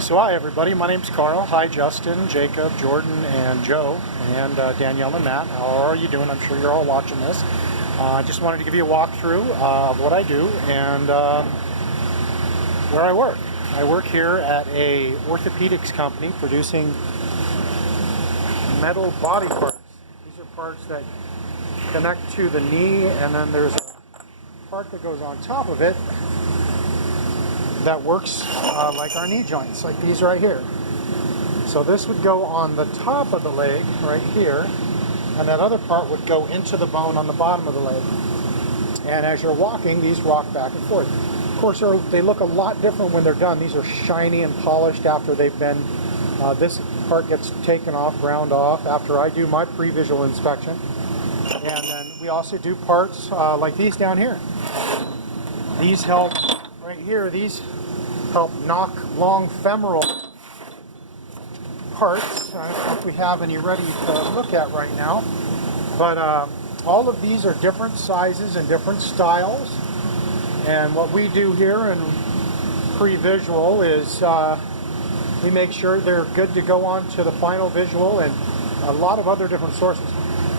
So hi everybody, my name's Carl. Hi Justin, Jacob, Jordan, and Joe, and Danielle and Matt. How are you doing? I'm sure you're all watching this. I just wanted to give you a walkthrough of what I do and where I work. I work here at a orthopedics company producing metal body parts. These are parts that connect to the knee, and then there's a part that goes on top of it that works like our knee joints, like these right here. So this would go on the top of the leg right here, and that other part would go into the bone on the bottom of the leg. And as you're walking, these rock back and forth. Of course, they look a lot different when they're done. These are shiny and polished after they've been, this part gets taken off, ground off after I do my pre-visual inspection. And then we also do parts like these down here. These help, right here, these help knock long femoral parts. I don't know if we have any ready to look at right now, but all of these are different sizes and different styles. And what we do here in pre-visual is we make sure they're good to go on to the final visual and a lot of other different sources.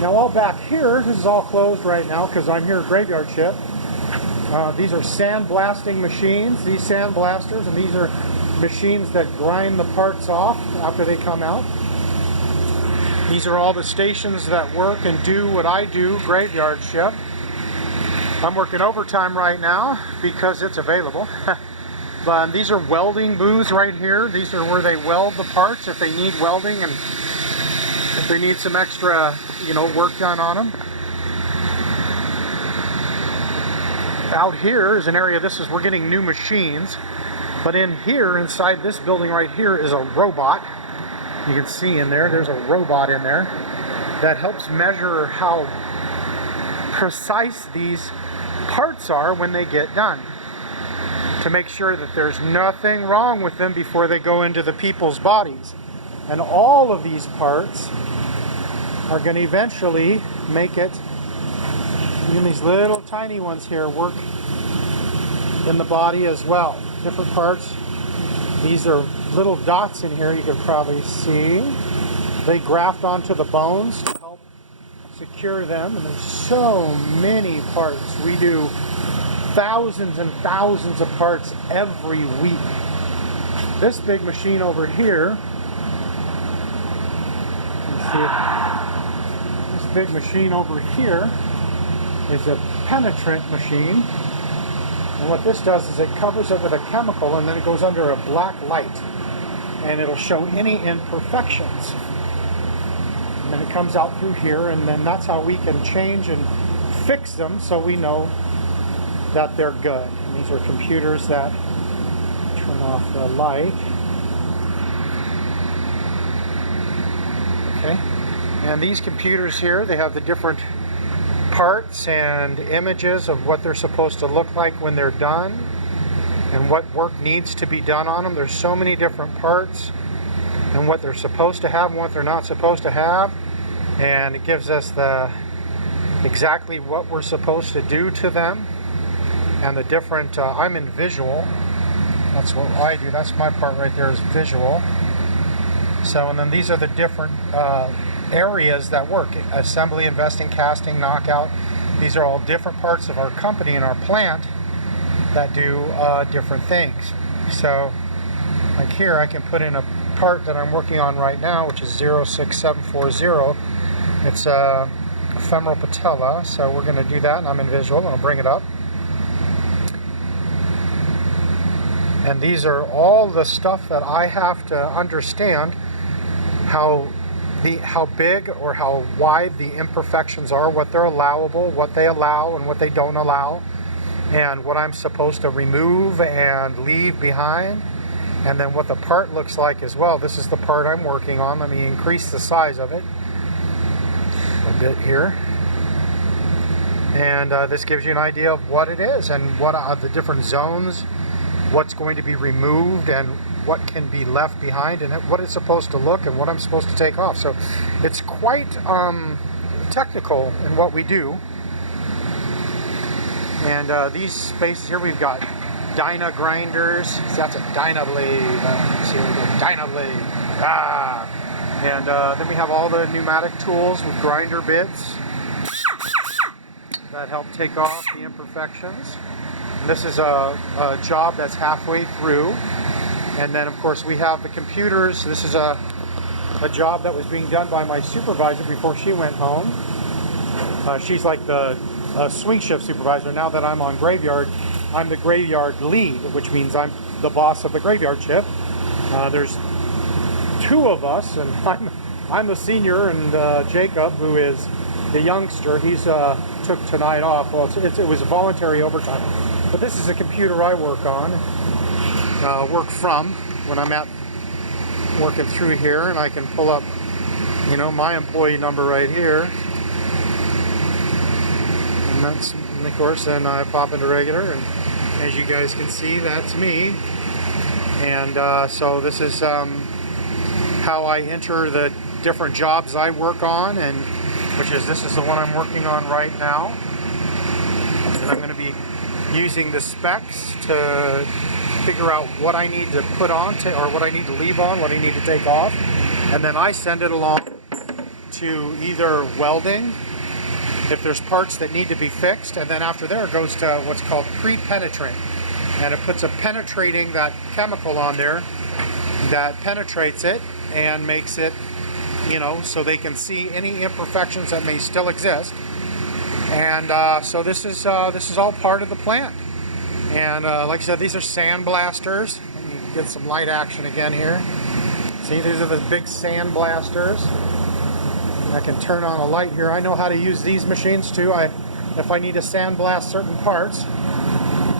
Now all back here, this is all closed right now because I'm here at graveyard shift. These are sandblasting machines, these sandblasters, and these are machines that grind the parts off after they come out. These are all the stations that work and do what I do, graveyard shift. I'm working overtime right now because it's available. But these are welding booths right here. These are where they weld the parts if they need welding and if they need some extra, work done on them. Out here is an area, we're getting new machines, but in here, inside this building right here is a robot. You can see in there's a robot in there that helps measure how precise these parts are when they get done, to make sure that there's nothing wrong with them before they go into the people's bodies. And all of these parts are going to eventually make it. Even these little tiny ones here work in the body as well. Different parts. These are little dots in here you can probably see. They graft onto the bones to help secure them. And there's so many parts. We do thousands and thousands of parts every week. This big machine over here, let's see, this big machine over here is a penetrant machine, and what this does is it covers it with a chemical and then it goes under a black light and it'll show any imperfections, and then it comes out through here, and then that's how we can change and fix them so we know that they're good. And these are computers that turn off the light. Okay, and these computers here, they have the different parts and images of what they're supposed to look like when they're done and what work needs to be done on them. There's so many different parts and what they're supposed to have and what they're not supposed to have, and it gives us exactly what we're supposed to do to them and the different I'm in visual. That's what I do. That's my part right there, is visual. So, and then these are the different areas that work: assembly, investing, casting, knockout. These are all different parts of our company and our plant that do different things. So like here I can put in a part that I'm working on right now, which is 06740. It's a femoral patella, so we're going to do that, and I'm in visual, and I'll bring it up. And these are all the stuff that I have to understand how big or how wide the imperfections are, what they're allowable, what they allow and what they don't allow, and what I'm supposed to remove and leave behind, and then what the part looks like as well. This is the part I'm working on. Let me increase the size of it a bit here. And this gives you an idea of what it is and what are the different zones, what's going to be removed and what can be left behind, and what it's supposed to look and what I'm supposed to take off. So it's quite technical in what we do. And these spaces here, we've got Dyna grinders. So that's a Dyna blade. See, here we go, Dyna blade. And then we have all the pneumatic tools with grinder bits that help take off the imperfections. And this is a job that's halfway through. And then of course we have the computers. This is a job that was being done by my supervisor before she went home. She's like the swing shift supervisor. Now that I'm on graveyard, I'm the graveyard lead, which means I'm the boss of the graveyard shift. There's two of us, and I'm the senior, and Jacob, who is the youngster, he's took tonight off. Well, it was voluntary overtime. But this is a computer I work on, work from when I'm working through here, and I can pull up, you know, my employee number right here. And that's, of course, then I pop into regular, and as you guys can see, that's me. And so this is how I enter the different jobs I work on, and this is the one I'm working on right now. And I'm going to be using the specs to figure out what I need to put on, or what I need to leave on, what I need to take off, and then I send it along to either welding, if there's parts that need to be fixed, and then after there it goes to what's called pre-penetrant, and it puts a penetrating, that chemical on there that penetrates it and makes it, you know, so they can see any imperfections that may still exist. And so this is all part of the plant. And like I said, these are sandblasters. Let me get some light action again here. See, these are the big sandblasters. I can turn on a light here. I know how to use these machines too. If I need to sandblast certain parts,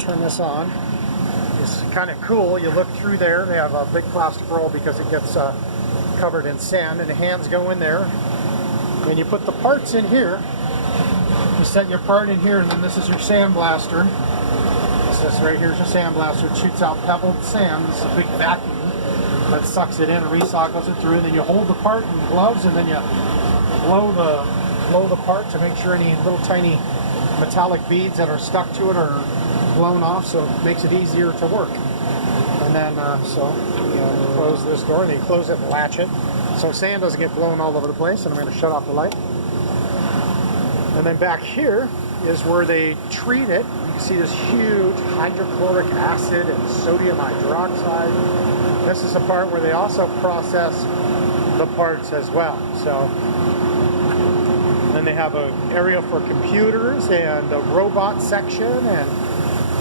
turn this on. It's kind of cool. You look through there. They have a big plastic roll because it gets covered in sand, and the hands go in there. And you put the parts in here. You set your part in here, and then this is your sandblaster. This right here is your sandblaster. It shoots out pebbled sand. This is a big vacuum that sucks it in and recycles it through. And then you hold the part in gloves, and then you blow the part to make sure any little tiny metallic beads that are stuck to it are blown off, so it makes it easier to work. And then so you close this door, and then you close it and latch it so sand doesn't get blown all over the place. And I'm going to shut off the light. And then back here is where they treat it. You can see this huge hydrochloric acid and sodium hydroxide. This is the part where they also process the parts as well. So then they have an area for computers and a robot section and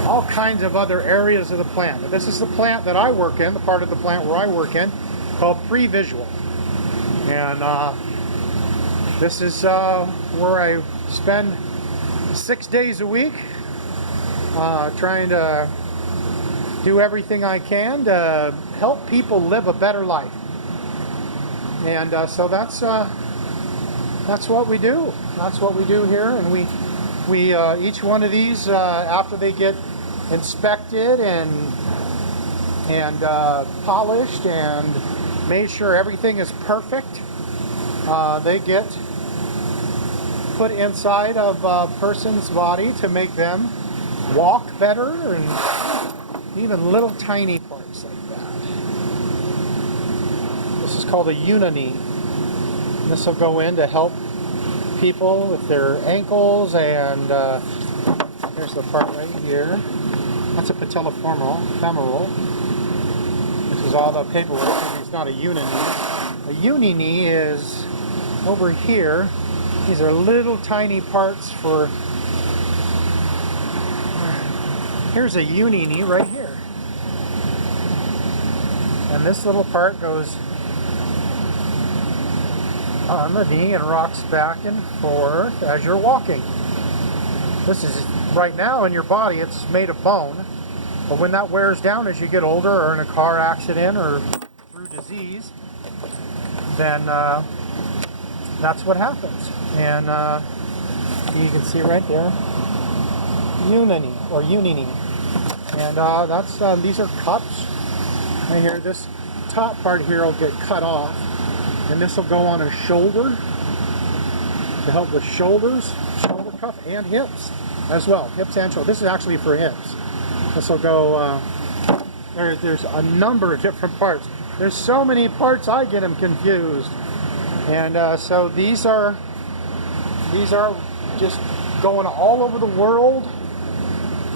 all kinds of other areas of the plant. But this is the plant that I work in, the part of the plant where I work in, called Previsual. And this is where I spend 6 days a week trying to do everything I can to help people live a better life. And so that's what we do. That's what we do here. And we each one of these, after they get inspected and polished and made sure everything is perfect, they get put inside of a person's body to make them walk better, and even little tiny parts like that. This is called a uni-knee. This will go in to help people with their ankles, and here's the part right here. That's a patellofemoral. This is all the paperwork. It's not a uni-knee. A uni-knee is over here. These are little tiny parts for... Here's a uni-knee right here. And this little part goes on the knee and rocks back and forth as you're walking. This is, right now in your body, it's made of bone. But when that wears down as you get older, or in a car accident, or through disease, then that's what happens. And you can see right there, uni-knee or uni-knee. And that's these are cups. Right here, this top part here will get cut off, and this will go on a shoulder to help with shoulders, shoulder cuff, and hips as well. Hips and shoulders. This is actually for hips. This will go, there's a number of different parts. There's so many parts I get them confused. And so these are just going all over the world.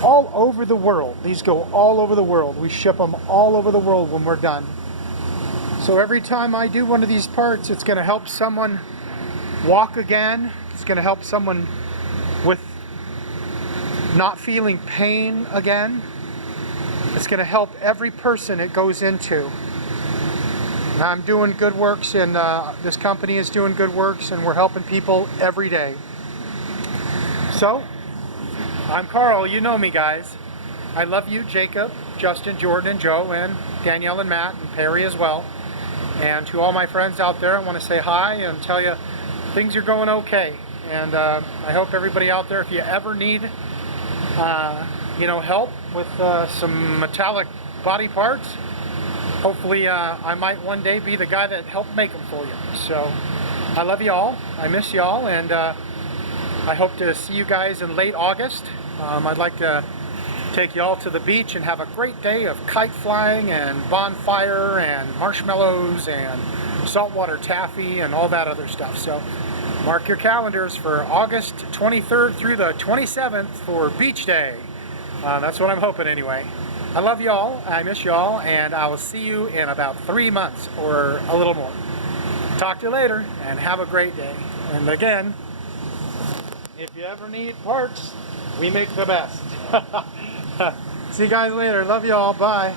All over the world. These go all over the world. We ship them all over the world when we're done. So every time I do one of these parts, it's going to help someone walk again. It's going to help someone with not feeling pain again. It's going to help every person it goes into. And I'm doing good works, and this company is doing good works, and we're helping people every day. So, I'm Carl. You know me, guys. I love you, Jacob, Justin, Jordan, and Joe, and Danielle and Matt, and Perry as well. And to all my friends out there, I want to say hi and tell you things are going okay. And I hope everybody out there, if you ever need help with some metallic body parts, hopefully I might one day be the guy that helped make them for you. So I love you all. I miss you all, and I hope to see you guys in late August. I'd like to take you all to the beach and have a great day of kite flying and bonfire and marshmallows and saltwater taffy and all that other stuff. So mark your calendars for August 23rd through the 27th for Beach Day. That's what I'm hoping anyway. I love you all, I miss you all, and I will see you in about 3 months or a little more. Talk to you later, and have a great day. And again, if you ever need parts, we make the best. See you guys later. Love you all. Bye.